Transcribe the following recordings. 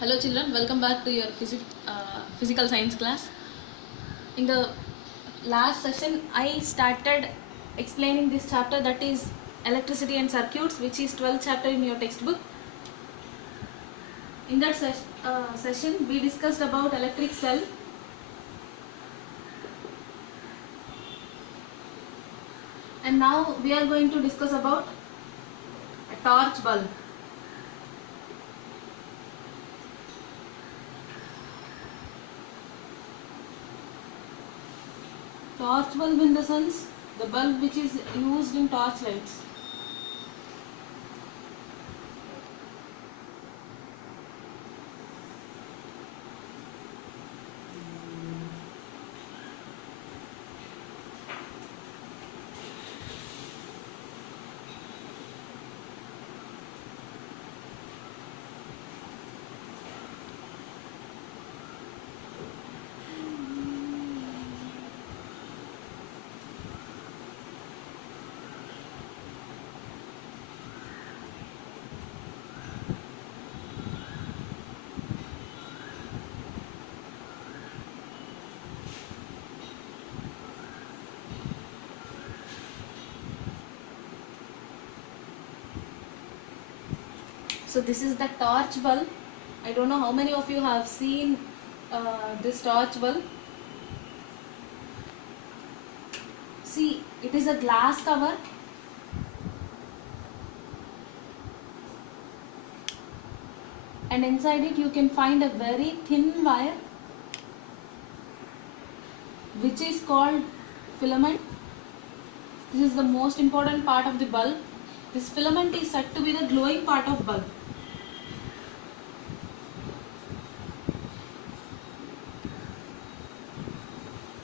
Hello children, welcome back to your physical science class. In the last session, I started explaining this chapter, that is electricity and circuits, which is 12th chapter in your textbook. In that session, we discussed about electric cell. And now we are going to discuss about a torch bulb. Torch bulb in the sense, the bulb which is used in torch lights. So this is the torch bulb. I don't know how many of you have seen this torch bulb. See, it is a glass cover. And inside it you can find a very thin wire, which is called filament. This is the most important part of the bulb. This filament is said to be the glowing part of bulb.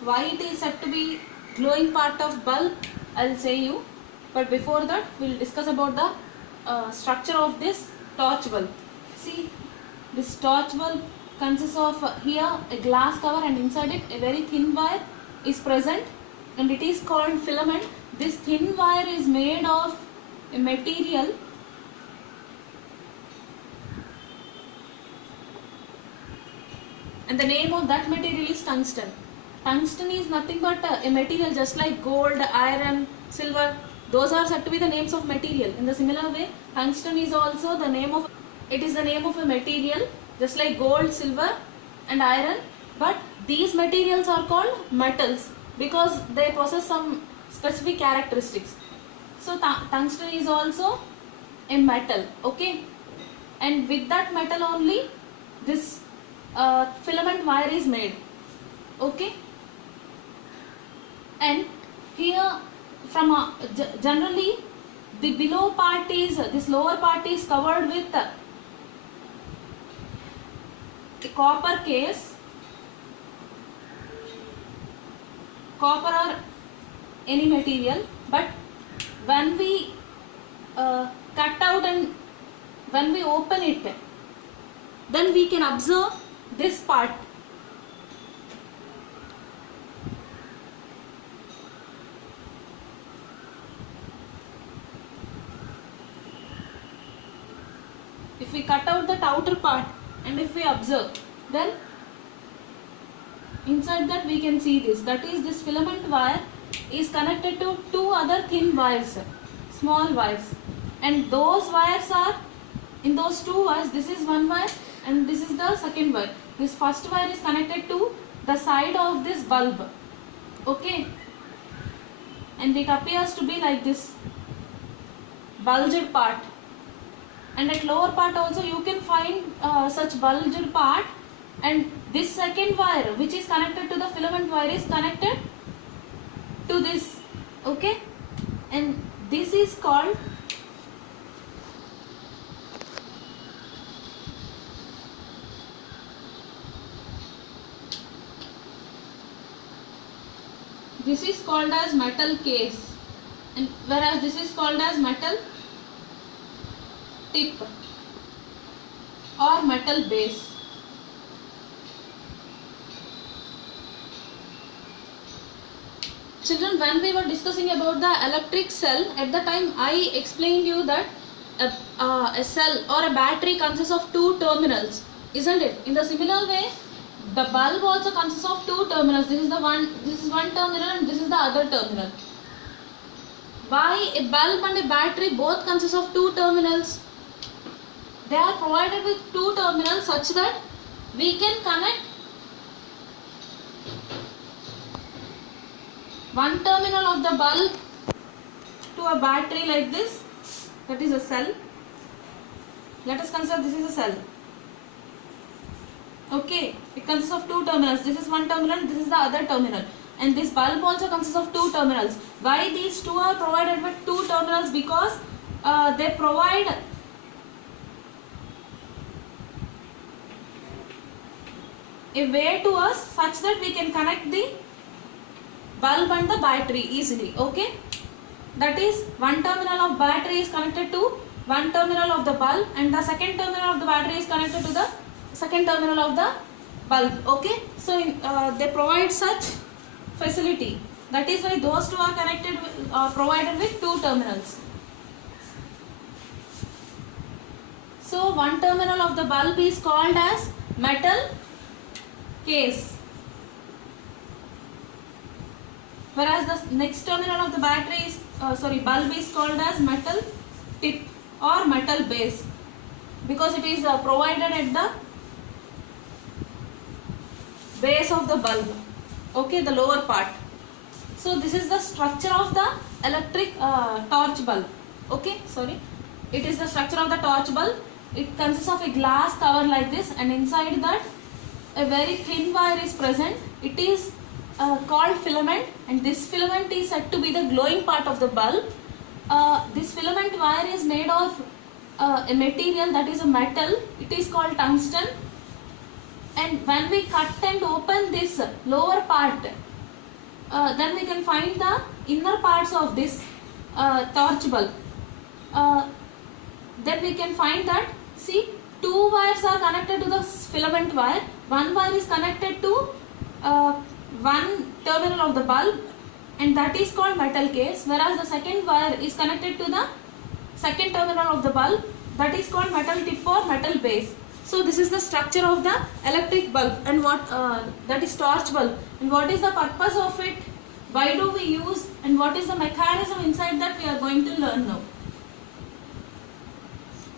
Why it is said to be glowing part of bulb, I'll say you. But before that, we'll discuss about the structure of this torch bulb. See, this torch bulb consists of here a glass cover, and inside it a very thin wire is present, and it is called filament. This thin wire is made of a material and the name of that material is tungsten. Tungsten is nothing but a material just like gold, iron, silver. Those are said to be the names of material. In the similar way, tungsten is also the name of, it is the name of a material just like gold, silver and iron. But these materials are called metals because they possess some specific characteristics. So tungsten is also a metal, okay? And with that metal only this filament wire is made, okay? And here from generally the below part is, this lower part is covered with a copper case, copper or any material. But when we cut out and when we open it, then we can observe this part. If we cut out that outer part and if we observe, then inside that we can see this. That is, this filament wire is connected to two other thin wires, small wires. And those wires are, in those two wires, this is one wire and this is the second wire. This first wire is connected to the side of this bulb, okay? And it appears to be like this bulged part. And at lower part also you can find such bulged part, and this second wire which is connected to the filament wire is connected to this, okay? And this is called as metal case, and whereas this is called as metal tip or metal base. Children, when we were discussing about the electric cell, at the time I explained you that a cell or a battery consists of two terminals. isn't it? In the similar way, the bulb also consists of two terminals. This is one terminal and this is the other terminal. Why a bulb and a battery both consist of two terminals? They are provided with two terminals such that we can connect one terminal of the bulb to a battery like this, that is a cell. Let us consider this is a cell. Okay, it consists of two terminals. This is one terminal, this is the other terminal. And this bulb also consists of two terminals. Why these two are provided with two terminals? Because they provide a way to us such that we can connect the bulb and the battery easily. Okay, that is one terminal of battery is connected to one terminal of the bulb and the second terminal of the battery is connected to the second terminal of the bulb. Okay, so they provide such facility. That is why those two are connected provided with two terminals. So one terminal of the bulb is called as metal case, whereas the next terminal of the battery is bulb is called as metal tip or metal base, because it is provided at the base of the bulb. Okay, the lower part. So this is the structure of the electric torch bulb. Okay, sorry, it is the structure of the torch bulb. It consists of a glass cover like this, and inside that a very thin wire is present. It is called filament, and this filament is said to be the glowing part of the bulb. This filament wire is made of a material, that is a metal. It is called tungsten, and when we cut and open this lower part, then we can find the inner parts of this torch bulb. Then we can find that, see, two wires are connected to the filament wire. One wire is connected to one terminal of the bulb, and that is called metal case, whereas the second wire is connected to the second terminal of the bulb, that is called metal tip or metal base. So this is the structure of the electric bulb, and what that is torch bulb, and what is the purpose of it, why do we use, and what is the mechanism inside that we are going to learn now.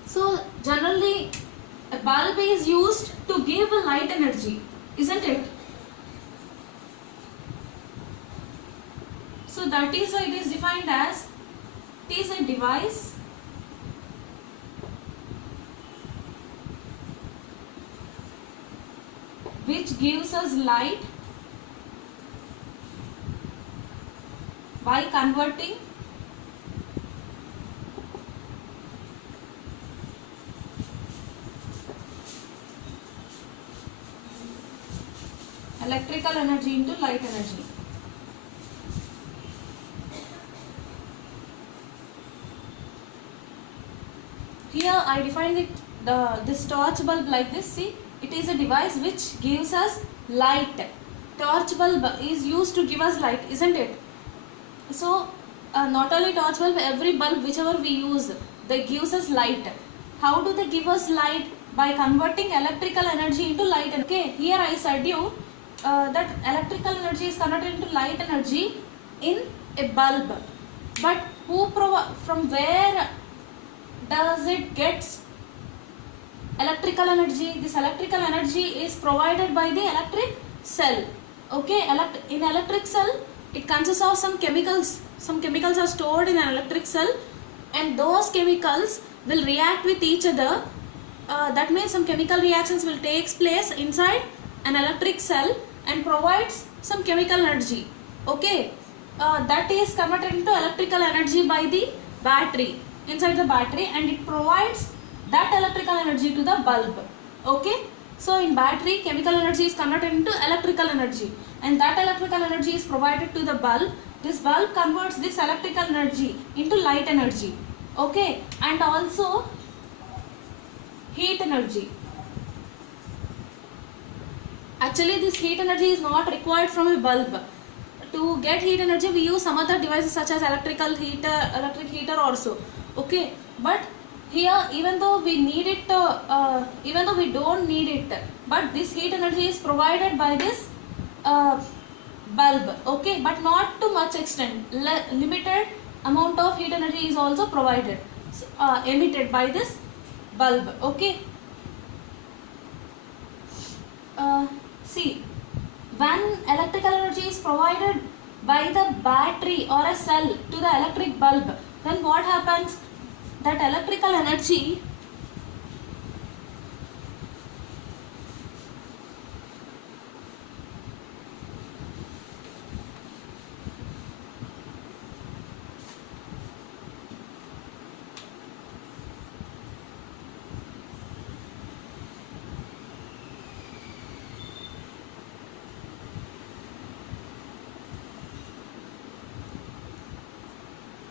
So generally a bulb is used to give a light energy, isn't it? So that is why it is defined as, it is a device which gives us light by converting electrical energy into light energy. Here I defined this torch bulb like this. See, it is a device which gives us light. Torch bulb is used to give us light, isn't it? So not only torch bulb, every bulb whichever we use, they gives us light. How do they give us light? By converting electrical energy into light. Okay, here I said you that electrical energy is converted into light energy in a bulb. But from where does it get electrical energy? This electrical energy is provided by the electric cell. Okay, in electric cell, it consists of some chemicals. Some chemicals are stored in an electric cell, and those chemicals will react with each other. That means some chemical reactions will take place inside an electric cell and provides some chemical energy. Okay, that is converted into electrical energy by the battery, inside the battery, and it provides that electrical energy to the bulb. Okay, so in battery, chemical energy is converted into electrical energy, and that electrical energy is provided to the bulb. This bulb converts this electrical energy into light energy. Okay, and also heat energy. Actually, this heat energy is not required from a bulb. To get heat energy, we use some other devices such as electric heater also. Okay, but here, even though we need it, even though we don't need it, but this heat energy is provided by this bulb, okay, but not to much extent. Limited amount of heat energy is also provided, emitted by this bulb, okay. See, when electrical energy is provided by the battery or a cell to the electric bulb, then what happens? That electrical energy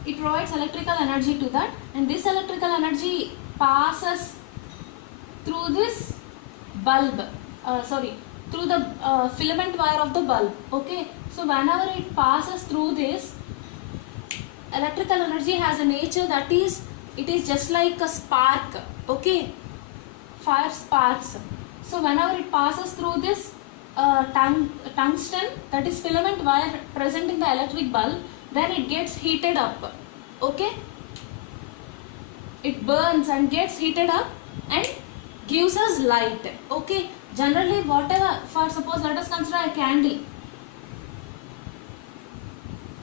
it provides electrical energy to that, and this electrical energy passes through this bulb, through the filament wire of the bulb, okay. So whenever it passes through this, electrical energy has a nature that is, it is just like a spark, okay, fire sparks. So whenever it passes through this tungsten, that is filament wire present in the electric bulb, then it gets heated up, okay. It burns and gets heated up and gives us light, okay. Generally, whatever, for suppose let us consider a candle.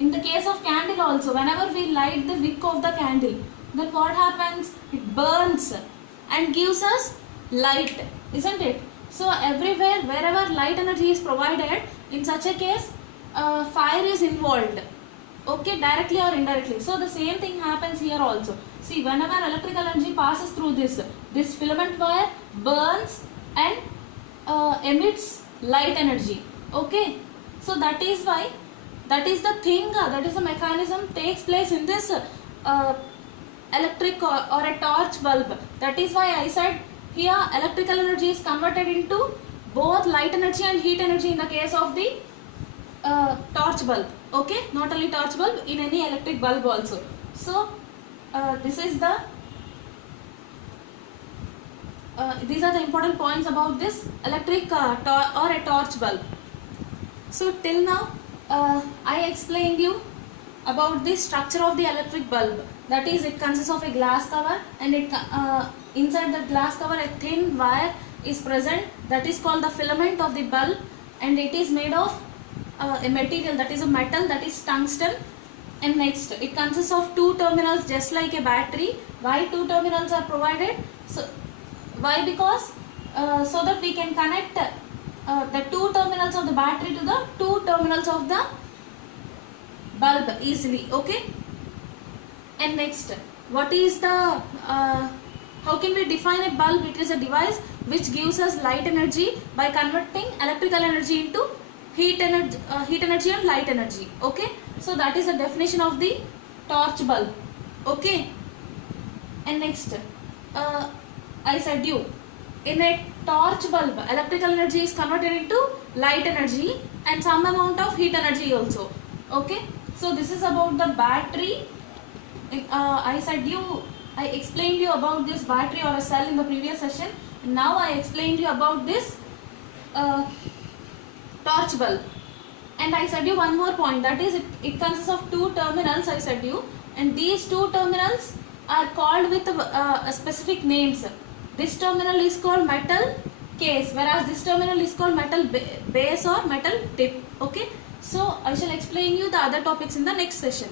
In the case of candle also, whenever we light the wick of the candle, then what happens? It burns and gives us light, isn't it? So everywhere, wherever light energy is provided, in such a case, fire is involved, okay, directly or indirectly. So the same thing happens here also. See, whenever electrical energy passes through this filament wire burns and emits light energy, okay. So that is why, that is the thing, that is the mechanism takes place in this electric or a torch bulb. That is why I said here electrical energy is converted into both light energy and heat energy in the case of the torch bulb, okay. Not only torch bulb, in any electric bulb also. So this is the these are the important points about this electric or a torch bulb. So till now I explained you about the structure of the electric bulb. That is, it consists of a glass cover, and it inside the glass cover a thin wire is present, that is called the filament of the bulb, and it is made of a material, that is a metal, that is tungsten. And next, it consists of two terminals just like a battery. Why two terminals are provided? So why? Because so that we can connect the two terminals of the battery to the two terminals of the bulb easily, okay. And next, what is the how can we define a bulb? It is a device which gives us light energy by converting electrical energy into heat energy and light energy, okay. So that is the definition of the torch bulb, okay. And next, I said you, in a torch bulb electrical energy is converted into light energy and some amount of heat energy also, okay. So this is about the battery. I explained you about this battery or a cell in the previous session. Now I explained you about this torch bulb. And I said you one more point, that is it consists of two terminals, I said you, and these two terminals are called with specific names. This terminal is called metal case, whereas this terminal is called metal base or metal tip, okay. So I shall explain you the other topics in the next session.